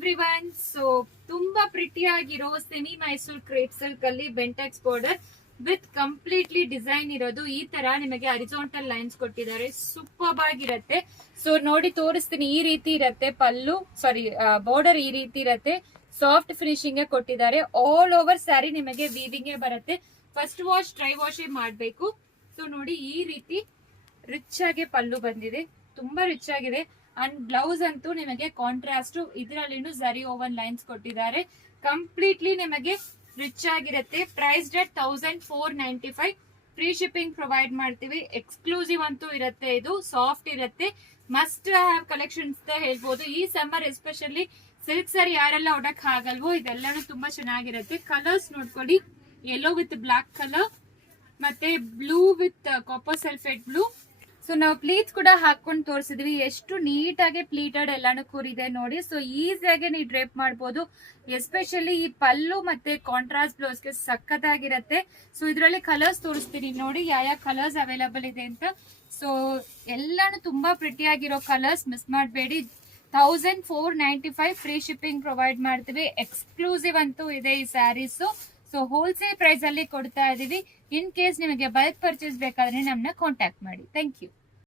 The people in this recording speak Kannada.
ಎವ್ರಿವನ್. ಸೊ ತುಂಬಾ ಪ್ರಿಟಿ ಆಗಿರೋ ಸೆಮಿ ಮೈಸೂರ್ ಕ್ರೇಪ್ ಸಿಲ್ಕ್ ಅಲ್ಲಿ Bentex border with completely design ಇರೋದು. ಈ ತರ ನಿಮಗೆ ಅರಿಜಾಂಟಲ್ ಲೈನ್ಸ್ ಕೊಟ್ಟಿದ್ದಾರೆ, ಸೂಪರ್ ಆಗಿರತ್ತೆ. ಸೊ ನೋಡಿ ತೋರಿಸ್ತೀನಿ, ಈ ರೀತಿ ಇರತ್ತೆ ಪಲ್ಲು, ಬಾರ್ಡರ್ ಈ ರೀತಿ ಇರತ್ತೆ. ಸಾಫ್ಟ್ ಫಿನಿಶಿಂಗ್ ಕೊಟ್ಟಿದ್ದಾರೆ. ಆಲ್ ಓವರ್ ಸ್ಯಾರಿ ನಿಮಗೆ ವೀವಿಂಗ್ ಬರುತ್ತೆ. ಫಸ್ಟ್ ವಾಶ್ ಡ್ರೈ ವಾಶ್ ಮಾಡಬೇಕು. ಸೊ ನೋಡಿ ಈ ರೀತಿ ರಿಚ್ ಆಗಿ ಪಲ್ಲು ಬಂದಿದೆ, ತುಂಬಾ ರಿಚ್ ಆಗಿದೆ. ಅಂಡ್ ಬ್ಲೌಸ್ ಅಂತೂ ನಿಮಗೆ ಕಾಂಟ್ರಾಸ್ಟ್, ಇದರಲ್ಲಿ ಝರಿ ಓವನ್ ಲೈನ್ಸ್ ಕೊಟ್ಟಿದ್ದಾರೆ. ಕಂಪ್ಲೀಟ್ಲಿ ನಿಮಗೆ ರಿಚ್ ಆಗಿರುತ್ತೆ. Price rate 1495. Free shipping provide ಮಾಡ್ತೀವಿ. ಎಕ್ಸ್ಕ್ಲೂಸಿವ್ ಅಂತೂ ಇರುತ್ತೆ, ಇದು ಸಾಫ್ಟ್ ಇರುತ್ತೆ. ಮಸ್ಟ್ ಹ್ಯಾವ್ ಕಲೆಕ್ಷನ್ಸ್ ಹೇಳ್ಬೋದು. ಈ ಸಮ್ಮರ್ ಎಸ್ಪೆಷಲಿ ಸಿಲ್ಕ್ ಸಾರಿ ಯಾರೆಲ್ಲ ಉಡಕ್ ಆಗಲ್ವೋ ಇದೆಲ್ಲಾನು ತುಂಬಾ ಚೆನ್ನಾಗಿರುತ್ತೆ. ಕಲರ್ಸ್ ನೋಡ್ಕೊಳ್ಳಿ, ಯೆಲ್ಲೋ ವಿತ್ ಬ್ಲಾಕ್ ಕಲರ್ ಮತ್ತೆ blue with copper sulphate blue. So ನಾವು ಪ್ಲೀಟ್ಸ್ ಕೂಡ ಹಾಕೊಂಡು ತೋರಿಸಿದ್ವಿ, ಎಷ್ಟು ನೀಟಾಗಿ ಪ್ಲೀಟೆಡ್ ಎಲ್ಲಾನು ಕೂರಿದೆ ನೋಡಿ. ಸೊ ಈಸಿಯಾಗಿ ನೀವು ಡ್ರೇಪ್ ಮಾಡ್ಬೋದು. ಎಸ್ಪೆಷಲಿ ಈ ಪಲ್ಲು ಮತ್ತೆ ಕಾಂಟ್ರಾಸ್ಟ್ ಬ್ಲೌಸ್ಗೆ ಸಖತ್ತಾಗಿರತ್ತೆ. ಸೊ ಇದರಲ್ಲಿ ಕಲರ್ಸ್ ತೋರಿಸ್ತೀನಿ ನೋಡಿ, ಯಾವ ಕಲರ್ಸ್ ಅವೈಲಬಲ್ ಇದೆ ಅಂತ. ಸೊ ಎಲ್ಲಾನು ತುಂಬಾ ಪ್ರಿಟಿ ಆಗಿರೋ ಕಲರ್ಸ್, ಮಿಸ್ ಮಾಡಬೇಡಿ. 1495 ಫ್ರೀ ಶಿಪ್ಪಿಂಗ್ ಪ್ರೊವೈಡ್ ಮಾಡ್ತೀವಿ. ಎಕ್ಸ್ಕ್ಲೂಸಿವ್ ಅಂತೂ ಇದೆ ಈ ಸ್ಯಾರೀಸ್. ಸೊ ಹೋಲ್ಸೇಲ್ ಪ್ರೈಸ್ ಅಲ್ಲಿ ಕೊಡ್ತಾ ಇದೀವಿ. ಇನ್ ಕೇಸ್ ನಿಮಗೆ ಬಲ್ಕ್ ಪರ್ಚೇಸ್ ಬೇಕಾದ್ರೆ ನಮ್ಮನ್ನ ಕಾಂಟ್ಯಾಕ್ಟ್ ಮಾಡಿ. Thank you.